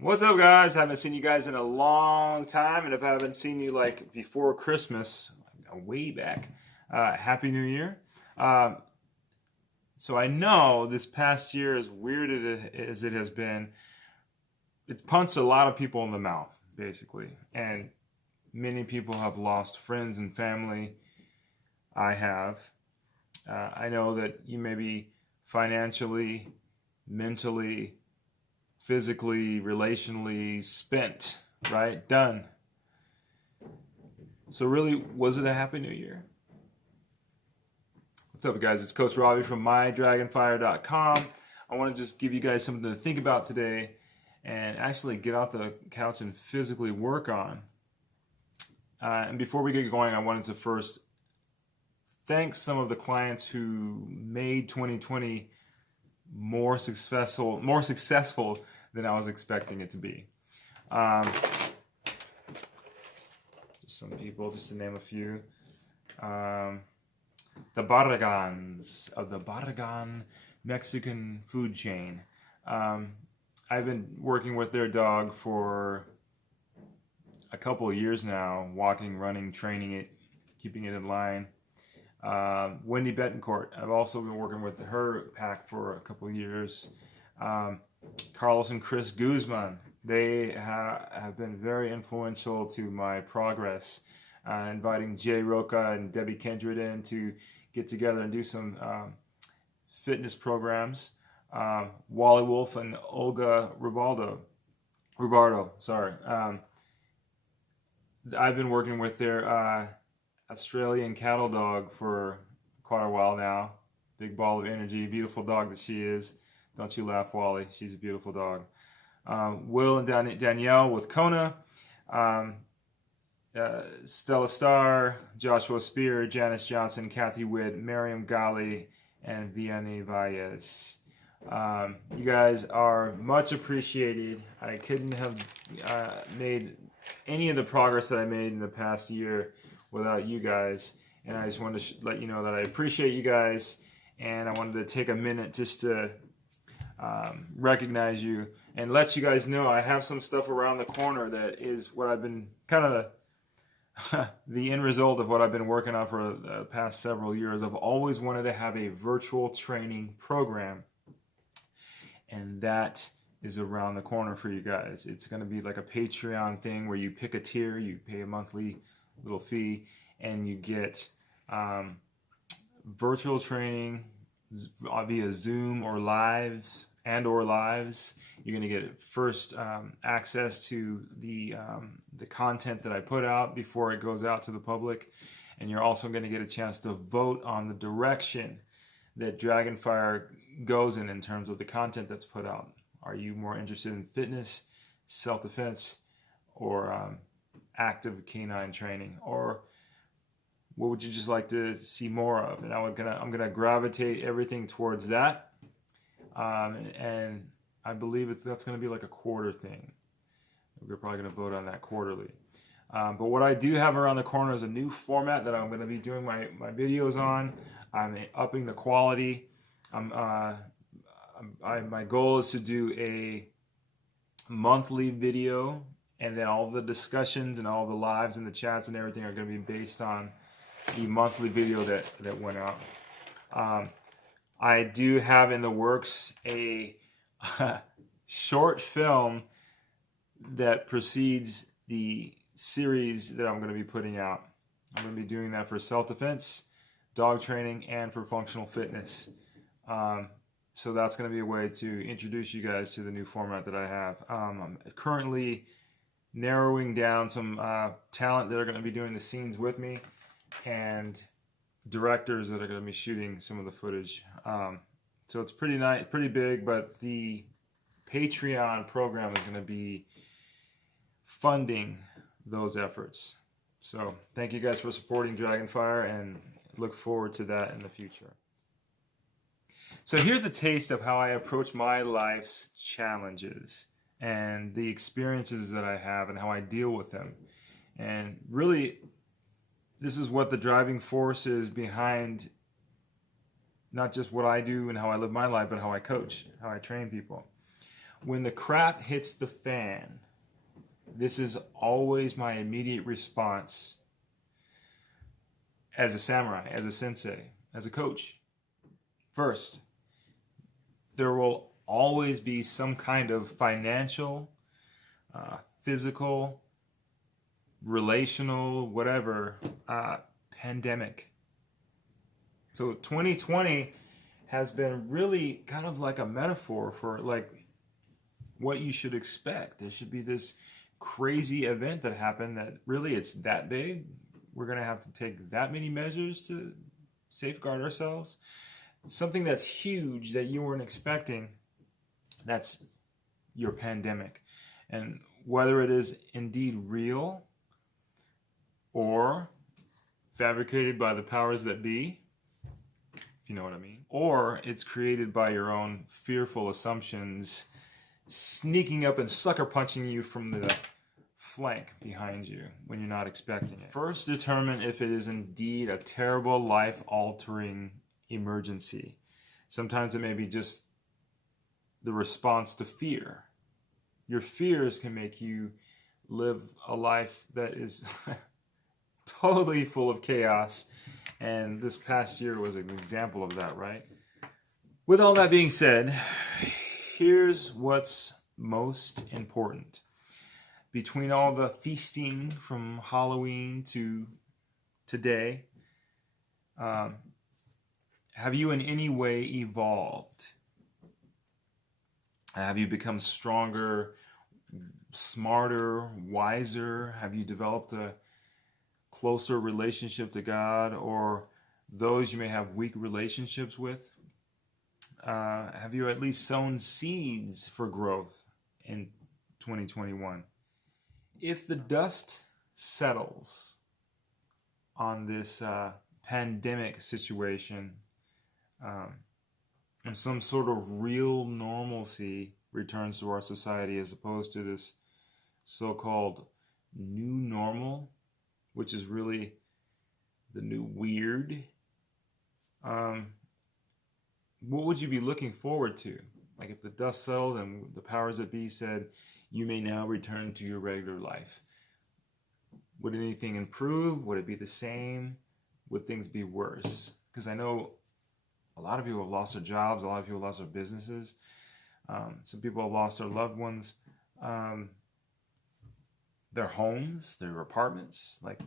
What's up, guys? Haven't seen you guys in a long time, and if I haven't seen you like before Christmas, way back, Happy New Year. Um, so I know this past year, as weird as it has been, it's punched a lot of people in the mouth, basically, and many people have lost friends and family. I have. I know that you may be financially, mentally, physically, relationally spent, right? Done. So really, was it a happy new year? What's up, guys? It's Coach Robbie from MyDragonFire.com. I want to just give you guys something to think about today and actually get off the couch and physically work on. And before we get going, I wanted to first thank some of the clients who made 2020 more successful than I was expecting it to be. Um, just some people, just to name a few. The Barragans of the Barragan Mexican food chain. I've been working with their dog for a couple of years now, walking, running, training it, keeping it in line. Wendy Betancourt, I've also been working with her pack for a couple of years. Carlos and Chris Guzman, they have been very influential to my progress. Inviting Jay Roca and Debbie Kindred in to get together and do some fitness programs. Wally Wolf and Olga Rubardo, sorry. I've been working with their Australian cattle dog for quite a while now. Big ball of energy, beautiful dog that she is. Don't you laugh, Wally. She's a beautiful dog. Will and Danielle with Kona. Stella Starr, Joshua Spear, Janice Johnson, Kathy Witt, Miriam Gali, and Vianney Valles. You guys are much appreciated. I couldn't have made any of the progress that I made in the past year without you guys. And I just wanted to let you know that I appreciate you guys. And I wanted to take a minute just to recognize you and let you guys know I have some stuff around the corner that is what I've been kind of the end result of what I've been working on for the past several years. I've always wanted to have a virtual training program, and that is around the corner for you guys. It's going to be like a Patreon thing where you pick a tier, you pay a monthly little fee, and you get virtual training via Zoom or lives. You're going to get first access to the content that I put out before it goes out to the public, and you're also going to get a chance to vote on the direction that Dragonfire goes in terms of the content that's put out. Are you more interested in fitness, self-defense, or active canine training, or what would you just like to see more of? And I'm gonna gravitate everything towards that. And I believe that's going to be like a quarter thing. We're probably going to vote on that quarterly. But what I do have around the corner is a new format that I'm going to be doing my videos on. I'm upping the quality. My goal is to do a monthly video, and then all the discussions and all the lives and the chats and everything are going to be based on the monthly video that went out. I do have in the works a short film that precedes the series that I'm going to be putting out. I'm going to be doing that for self-defense, dog training, and for functional fitness. So that's going to be a way to introduce you guys to the new format that I have. I'm currently narrowing down some talent that are going to be doing the scenes with me, and directors that are going to be shooting some of the footage. So it's pretty nice, pretty big, but the Patreon program is going to be funding those efforts. So thank you guys for supporting Dragonfire, and look forward to that in the future. So here's a taste of how I approach my life's challenges and the experiences that I have and how I deal with them. And really, this is what the driving force is behind not just what I do and how I live my life, but how I coach, how I train people. When the crap hits the fan, this is always my immediate response as a samurai, as a sensei, as a coach. First, there will always be some kind of financial, physical, relational, whatever, pandemic. So 2020 has been really kind of like a metaphor for like what you should expect. There should be this crazy event that happened that really it's that big. We're going to have to take that many measures to safeguard ourselves. Something that's huge that you weren't expecting, that's your pandemic. And whether it is indeed real or fabricated by the powers that be, if you know what I mean, or it's created by your own fearful assumptions sneaking up and sucker punching you from the flank behind you when you're not expecting it. First, determine if it is indeed a terrible, life-altering emergency. Sometimes it may be just the response to fear. Your fears can make you live a life that is totally full of chaos, and this past year was an example of that, right? With all that being said, here's what's most important. Between all the feasting from Halloween to today, have you in any way evolved? Have you become stronger, smarter, wiser? Have you developed a closer relationship to God or those you may have weak relationships with? Have you at least sown seeds for growth in 2021? If the dust settles on this pandemic situation and some sort of real normalcy returns to our society as opposed to this so-called new normal, which is really the new weird, what would you be looking forward to? Like if the dust settled and the powers that be said, you may now return to your regular life. Would anything improve? Would it be the same? Would things be worse? Because I know a lot of people have lost their jobs. A lot of people have lost their businesses. Some people have lost their loved ones, their homes, their apartments. Like,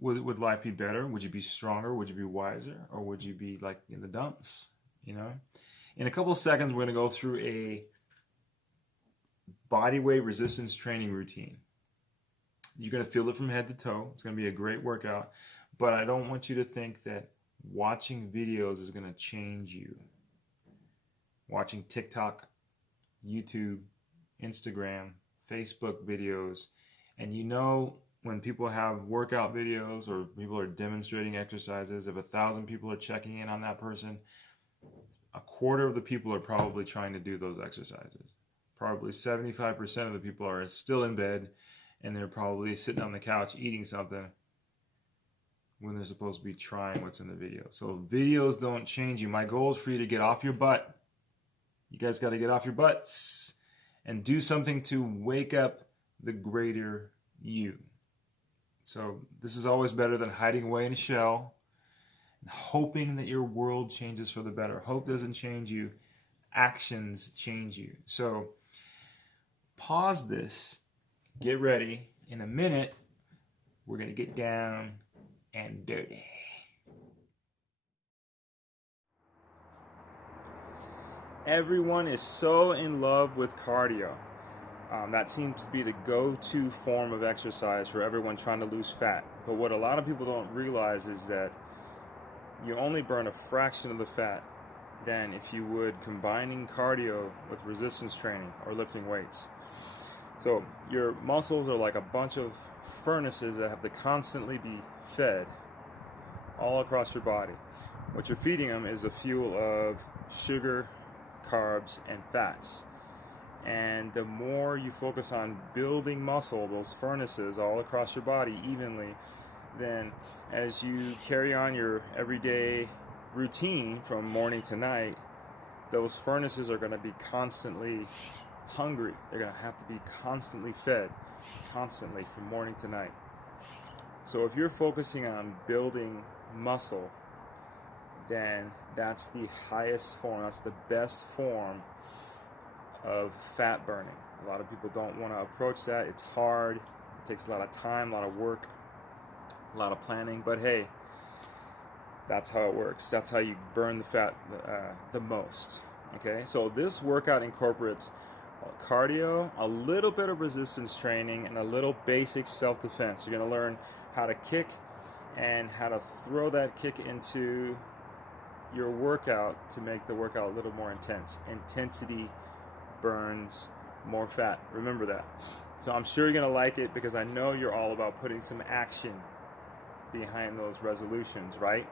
would life be better? Would you be stronger? Would you be wiser? Or would you be like in the dumps? You know? In a couple of seconds, we're going to go through a bodyweight resistance training routine. You're going to feel it from head to toe. It's going to be a great workout. But I don't want you to think that watching videos is going to change you. Watching TikTok, YouTube, Instagram, Facebook videos, and you know when people have workout videos or people are demonstrating exercises, if 1,000 people are checking in on that person, a quarter of the people are probably trying to do those exercises. Probably 75% of the people are still in bed and they're probably sitting on the couch eating something when they're supposed to be trying what's in the video. So videos don't change you. My goal is for you to get off your butt. You guys got to get off your butts and do something to wake up the greater you. So this is always better than hiding away in a shell and hoping that your world changes for the better. Hope doesn't change you. Actions change you. So pause this. Get ready. In a minute, we're going to get down and dirty. Everyone is so in love with cardio. That seems to be the go-to form of exercise for everyone trying to lose fat. But what a lot of people don't realize is that you only burn a fraction of the fat than if you would combining cardio with resistance training or lifting weights. So your muscles are like a bunch of furnaces that have to constantly be fed all across your body. What you're feeding them is a fuel of sugar, carbs, and fats. And the more you focus on building muscle, those furnaces all across your body evenly, then as you carry on your everyday routine from morning to night, those furnaces are going to be constantly hungry. They're going to have to be constantly fed, constantly from morning to night. So if you're focusing on building muscle, then that's the highest form, that's the best form of fat burning. A lot of people don't want to approach that. It's hard, it takes a lot of time, a lot of work, a lot of planning, but hey, that's how it works. That's how you burn the fat the most. Okay, so this workout incorporates cardio, a little bit of resistance training, and a little basic self-defense. You're going to learn how to kick and how to throw that kick into your workout to make the workout a little more intense. Intensity burns more fat. Remember that. So I'm sure you're going to like it because I know you're all about putting some action behind those resolutions, right?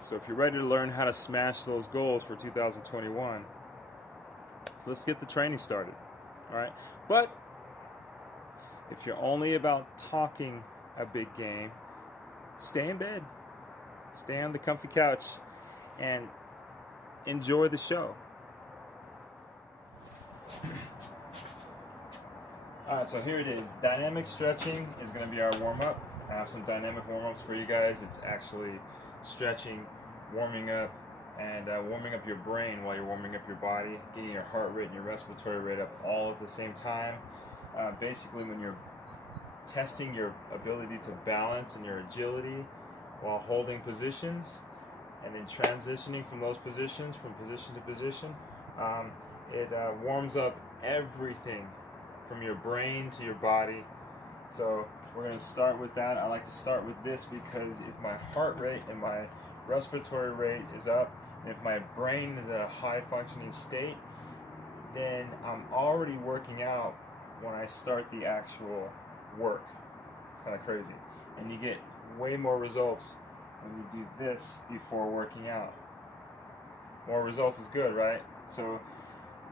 So if you're ready to learn how to smash those goals for 2021, so let's get the training started. All right? But if you're only about talking a big game, stay in bed. Stay on the comfy couch and enjoy the show. Alright, so here it is. Dynamic stretching is going to be our warm-up. I have some dynamic warm-ups for you guys. It's actually stretching, warming up, and warming up your brain while you're warming up your body, getting your heart rate and your respiratory rate up all at the same time. Basically, when you're testing your ability to balance and your agility while holding positions and then transitioning from those positions, from position to position, it warms up everything from your brain to your body. So we're going to start with that. I like to start with this because if my heart rate and my respiratory rate is up, and if my brain is at a high functioning state, then I'm already working out when I start the actual work. It's kind of crazy. And you get way more results when you do this before working out. More results is good, right? So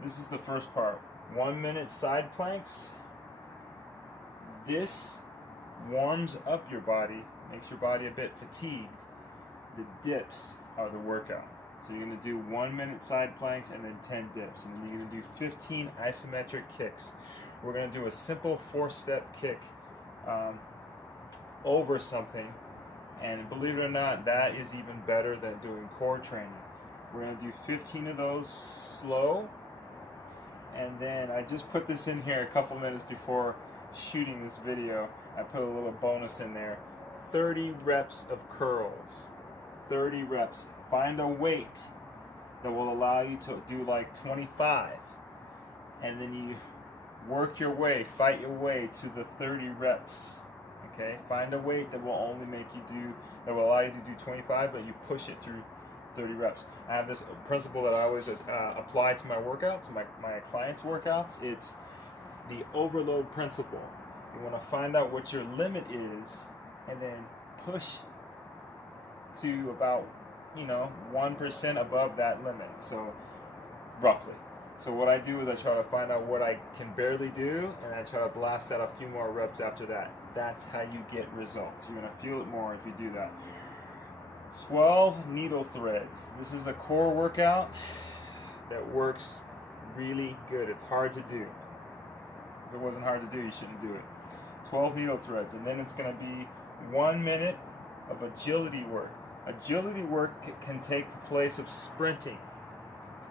this is the first part. 1 minute side planks. This warms up your body, makes your body a bit fatigued. The dips are the workout. So you're going to do 1 minute side planks and then 10 dips. And then you're going to do 15 isometric kicks. We're going to do a simple 4-step kick over something. And believe it or not, that is even better than doing core training. We're going to do 15 of those slow. And then I just put this in here a couple minutes before shooting this video. I put a little bonus in there. 30 reps of curls. 30 reps. Find a weight that will allow you to do like 25. And then you work your way, fight your way to the 30 reps. Okay? Find a weight that will only make you do, that will allow you to do 25, but you push it through 30 reps. I have this principle that I always apply to my workouts, my clients' workouts. It's the overload principle. You want to find out what your limit is and then push to about 1% above that limit. So roughly. So what I do is I try to find out what I can barely do and I try to blast out a few more reps after that. That's how you get results. You're going to feel it more if you do that. 12 needle threads. This is a core workout that works really good. It's hard to do. If it wasn't hard to do, you shouldn't do it. 12 needle threads, and then it's going to be 1 minute of agility work. Agility work can take the place of sprinting.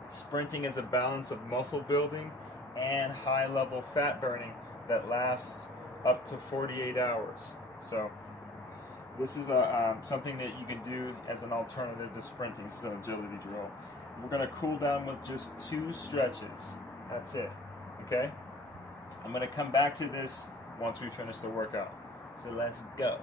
Sprinting is a balance of muscle building and high-level fat burning that lasts up to 48 hours. So this is something that you can do as an alternative to sprinting. It's an agility drill. We're going to cool down with just 2 stretches. That's it. Okay? I'm going to come back to this once we finish the workout. So let's go.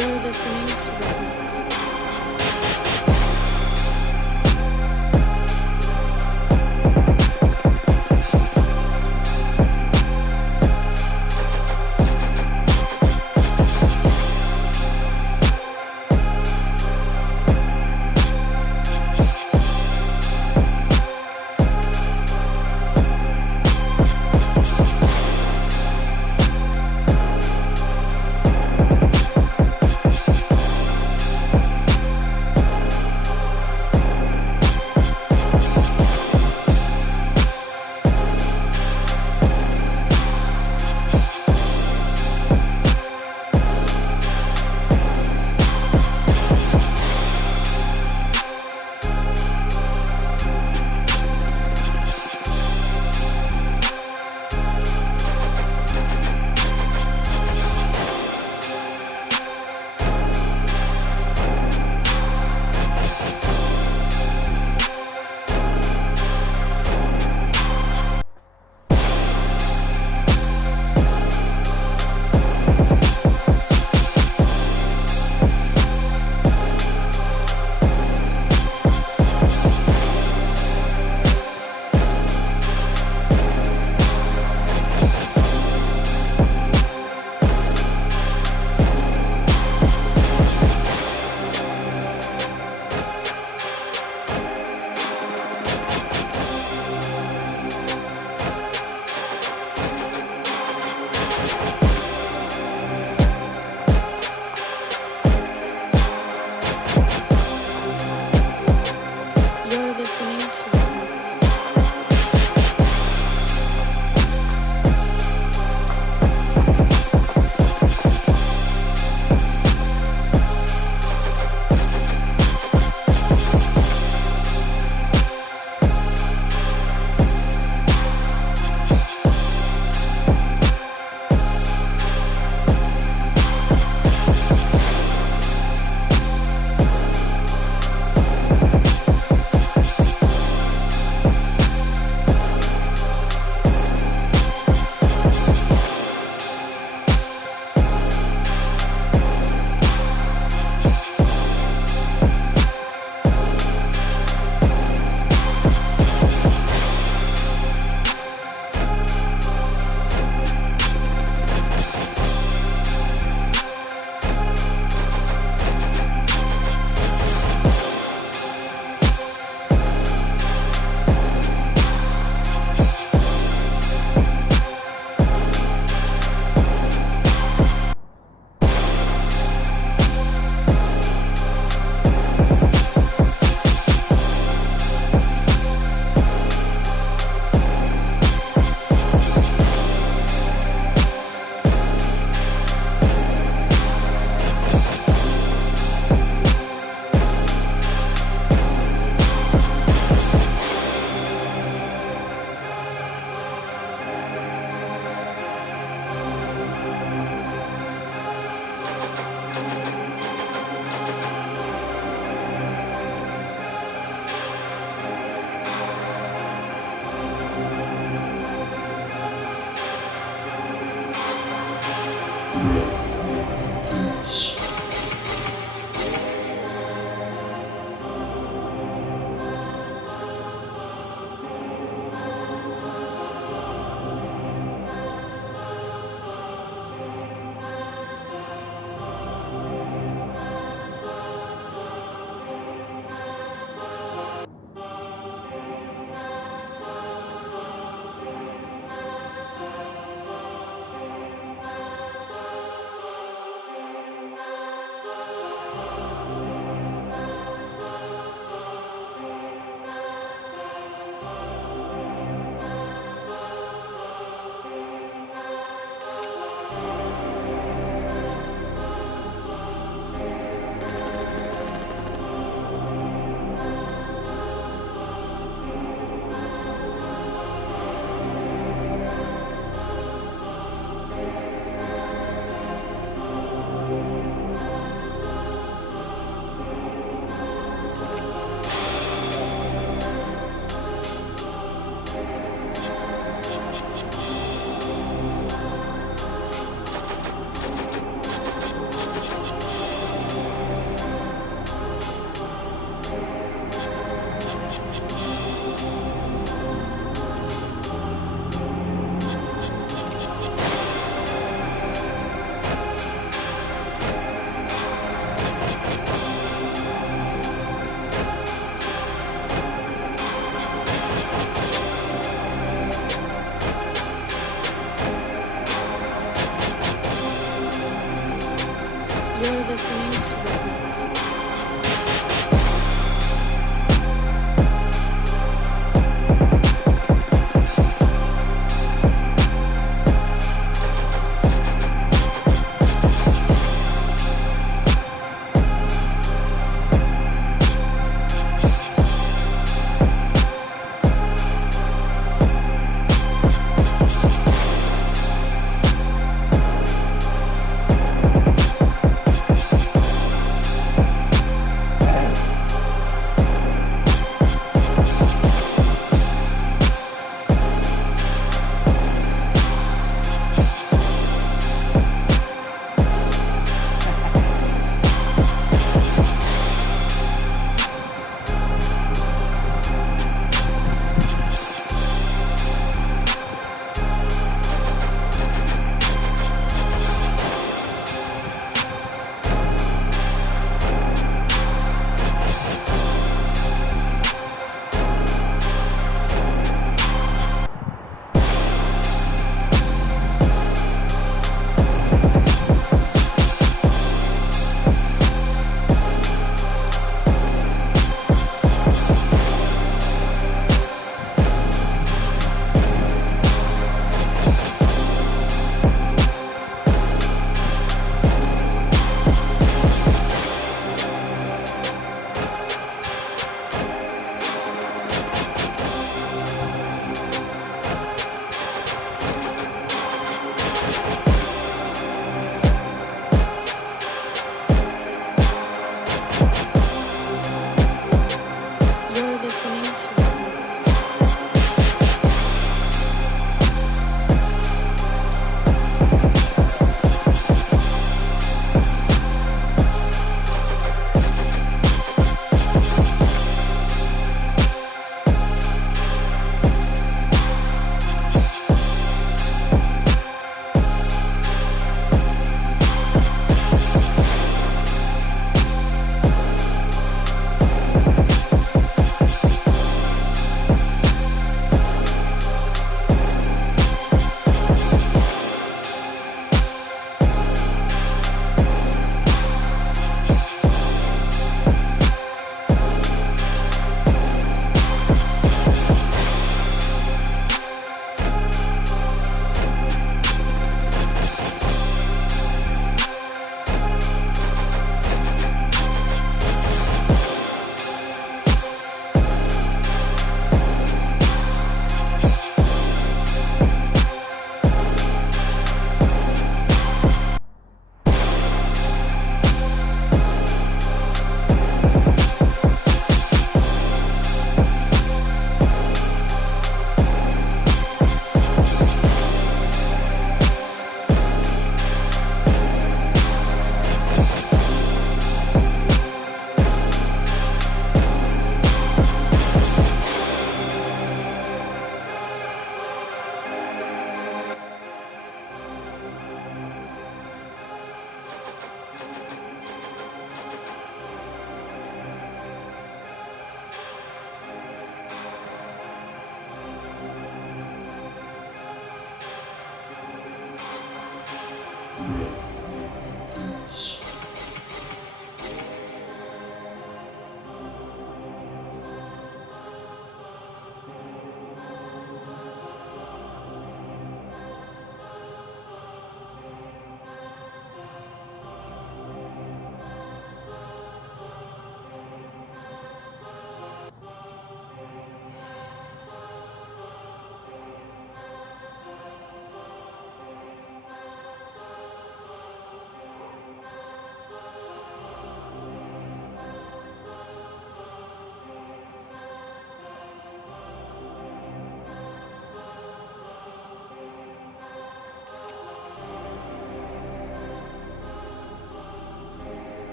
You're listening to Redneck. You're listening to Redneck.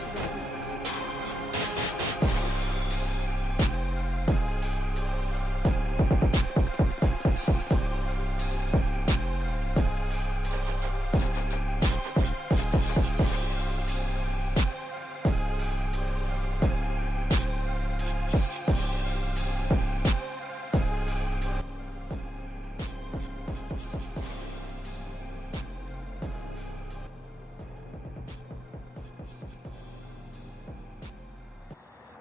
to Redneck.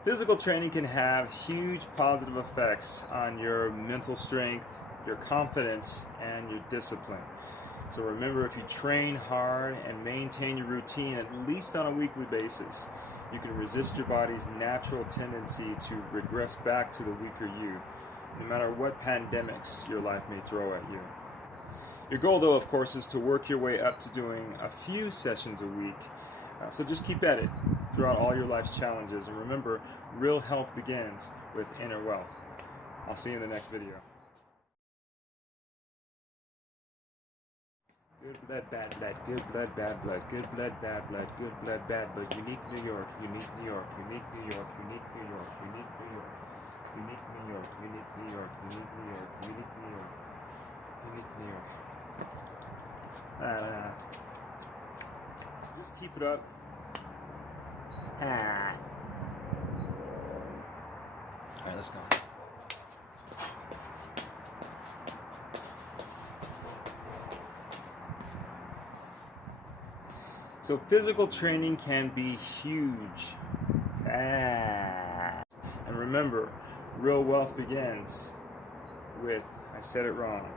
Physical training can have huge positive effects on your mental strength, your confidence, and your discipline. So remember, if you train hard and maintain your routine at least on a weekly basis, you can resist your body's natural tendency to regress back to the weaker you, no matter what pandemics your life may throw at you. Your goal, though, of course, is to work your way up to doing a few sessions a week. So just keep at it throughout all your life's challenges. And remember, real health begins with inner wealth. I'll see you in the next video. Good blood, bad blood, good blood, bad blood, good blood, bad blood, good blood, bad blood. Unique New York, unique New York, unique New York, unique New York, unique New York, unique New York, unique New York, unique New York, unique New York, unique New York. Just keep it up. Alright, let's go. So physical training can be huge. And remember, real wealth begins with, I said it wrong,